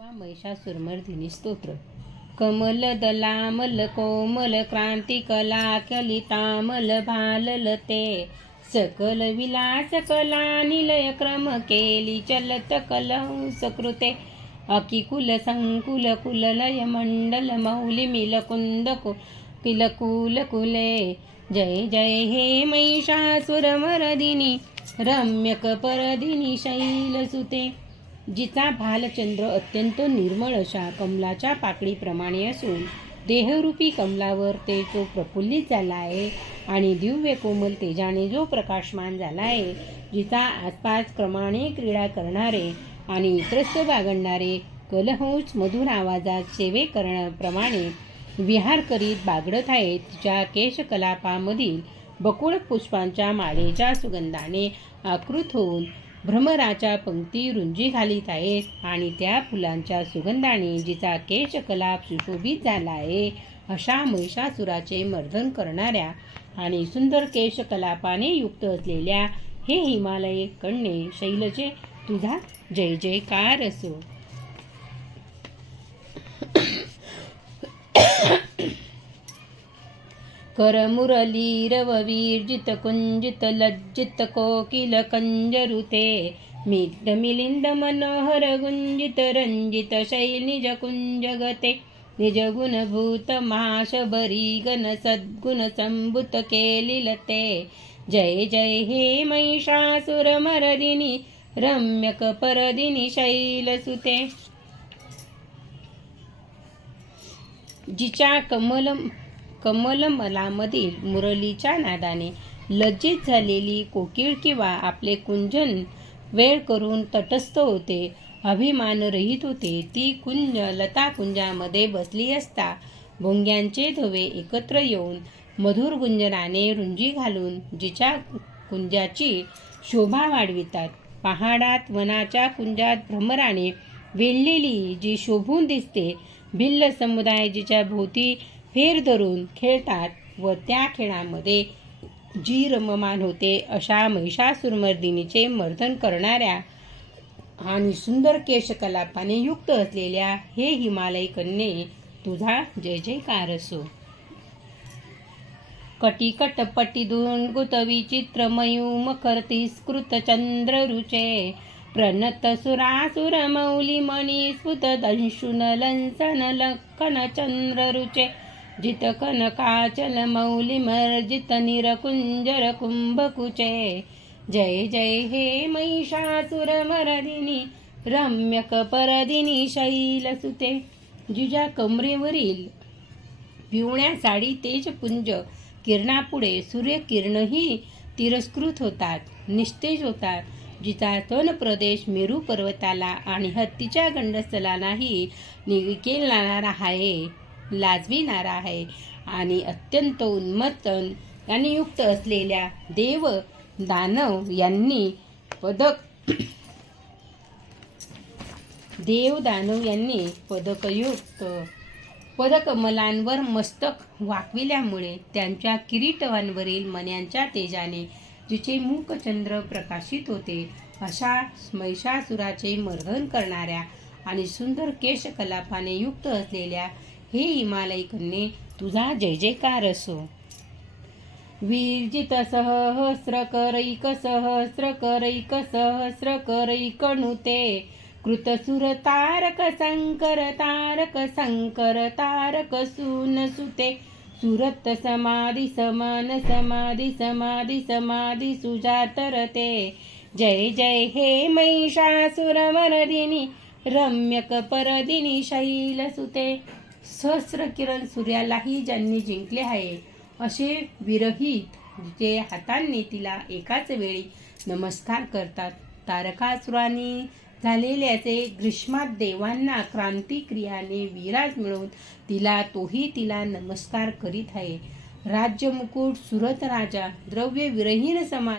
वा महिषासुरमर्दिनी स्तोत्र. कमल दलामल कोमल क्रांती कला कलितामल भाललते सकल विलास कला निलय क्रम केली चलत कलंस कृते. अकिकुल संकुल कुललय मंडल मौली मिल कुंद कुल कुले. जय जय हे महिषासुरमर्दिनी रम्यक परदिनी शैलसुते. जिचा भालचंद्र अत्यंत निर्मळ अशा कमलाच्या पाकळीप्रमाणे असून देहरूपी कमलावर ते जो प्रफुल्लित झाला आहे आणि दिव्य कोमल तेजाने जो प्रकाशमान झाला आहे जिचा आसपास क्रमाने क्रीडा करणारे आणि त्रस्त बागडणारे कलहंस मधुर आवाजात सेवे करण्याप्रमाणे विहार करीत बागडत आहेत तिच्या केशकलापामधील बकुळ पुष्पांच्या माळेच्या सुगंधाने आकृत होऊन भ्रमराच्या पंक्ती रुंजी घालीत आहेत आणि त्या फुलांच्या सुगंधाने जिचा केशकलाप सुशोभित झाला आहे. अशा महिषासुराचे मर्दन करणाऱ्या आणि सुंदर केशकलापाने युक्त असलेल्या हे हिमालय कण्णे शैलचे तुझा जय जयकार असो. कर मुरली रववीर्जित कुंजित लज्जित कोकिल कंजरुते. मिलिंद मिलिंद मनोहर गुञ्जित रंजित शैल कुञ्जगते निजगुणभूत निज सद्गुण सम्भुत केलिलते. जय जय हे महिषासुर मरदिनी रम्यक परदिनि शैलसुते. जिचा कमलम कमलमलामधील मुरलीच्या नादाने लज्जित झालेली कोकिळ किंवा आपले कुंजन वेळ करून तटस्थ होते अभिमानरहित होते. ती कुंज लता कुंजामध्ये बसली असता भोंग्यांचे धवे एकत्र येऊन मधुर गुंजनाने रुंजी घालून जिच्या कुंजाची शोभा वाढवितात. पहाडात वनाच्या कुंजात भ्रमराने वेढलेली जी शोभून दिसते भिल्ल समुदाय जिच्या भोवती फेर धरून खेळतात व त्या खेळामध्ये जी रममान होते. अशा महिषासुरमर्दिनीचे मर्दन करणाऱ्या आणि सुंदर केशकलापाने युक्त असलेल्या हे हिमालय कन्ये तुझा जय जयकार असो. कटिकट स्फुत विचित्र लंसन लखन चंद्र रुचे. जित कनकाचल मौलिमर्जित निरकुञ्जर कुम्भकुचे जय जय हे महिषासुरमरदिनी रम्यकपरदिनी रम्यक परदिनी शैलसुते जिजा कमरेवरील पिवण्या साडी तेजपुंज किरणापुढे सूर्यकिरणही तिरस्कृत होतात निस्तेज होतात। जिचा तन प्रदेश मेरू पर्वताला आणि हत्तीच्या गंडस्थलालाही निकेलणारा आहे लाजविणारा आहे. आणि अत्यंत उन्मत्तन यांनी युक्त असलेल्या देव दानव यांनी पदक देव दानव यांनी पदकयुक्त पदकमलांवर मस्तक वाकविल्यामुळे त्यांच्या किरीटवांवरील मन्यांच्या तेजाने जिचे मुखचंद्र प्रकाशित होते अशा महिषासुराचे मर्दन करणाऱ्या आणि सुंदर केशकलापाने युक्त असलेल्या हे हिमालय कन्ये तुझा जय जयकार असो. वीर्जित सहस्र करैक सहस्र करैक सहस्र करैक नुते कृतसुर तारक संकर तारक संकर तारक सुन सुते. सुरत समाधि समान समाधि समाधि समाधि सुजातरते जय जय हे महिषासुरमर्दिनी रम्यक परदिनी शैलसुते. सहस्र किरण सूर्यालाही ज्यांनी जिंकले आहे असे विरहित जे हातांनी तिला एकाच वेळी नमस्कार करतात. तारकासुरांनी झालेल्याचे ग्रीष्मात देवांना क्रांतिक्रियाने विराज मिळवून तिला तोही तिला नमस्कार करीत आहे. राज्यमुकुट सुरत राजा द्रव्य विरहीन समाज